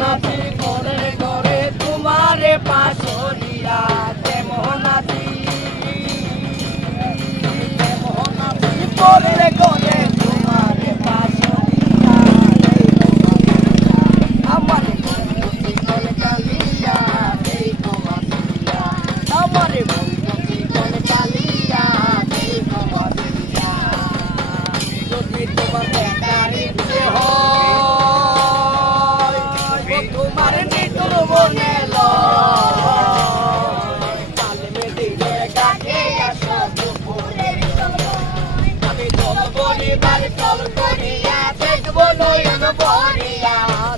নাচি ঘরে ঘরে তোমারে পাশরিয়া তেমন নাচি ঘরে ঘরে তোমারে পাশরিয়া আমার বন্ধু কোন কালিয়া এই তোমারিয়া আমার বন্ধু কোন কালিয়া এই তোমারিয়া যদি তোমার বেটারি তোমার নিতুর মনে লালমে দিলে ডাকে আসো দুপুরের আমি জল পরিবার চল করিয়া দেখবো নয়ন ভরিয়া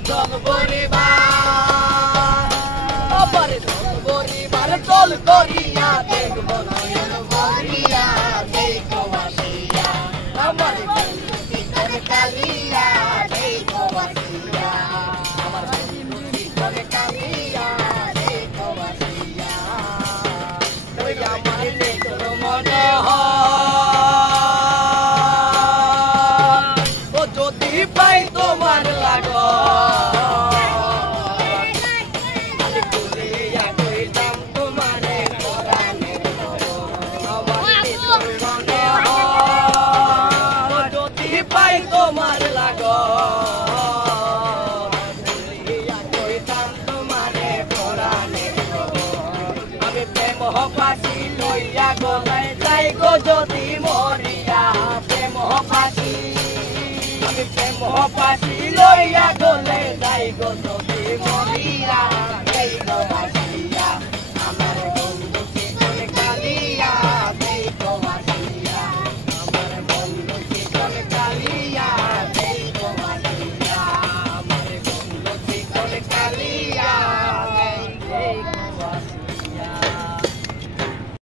জল পরিবার আবার জল পরিবার চল করিয়া দেখবো নয়ন ভরিয়া দেখো আসিয়া আমার ভিতর কালিয়া দেখো আসিয়া যদি পাই তোমার লাগো তোমারে যদি পাই তোমার লাগো ফাঁসি লইয়া গলাই যাই গো যদি মরিয়া প্রেম ফাঁসি আমি প্রেম ফাঁসি লইয়া গলে যাই গো যদি মরিয়া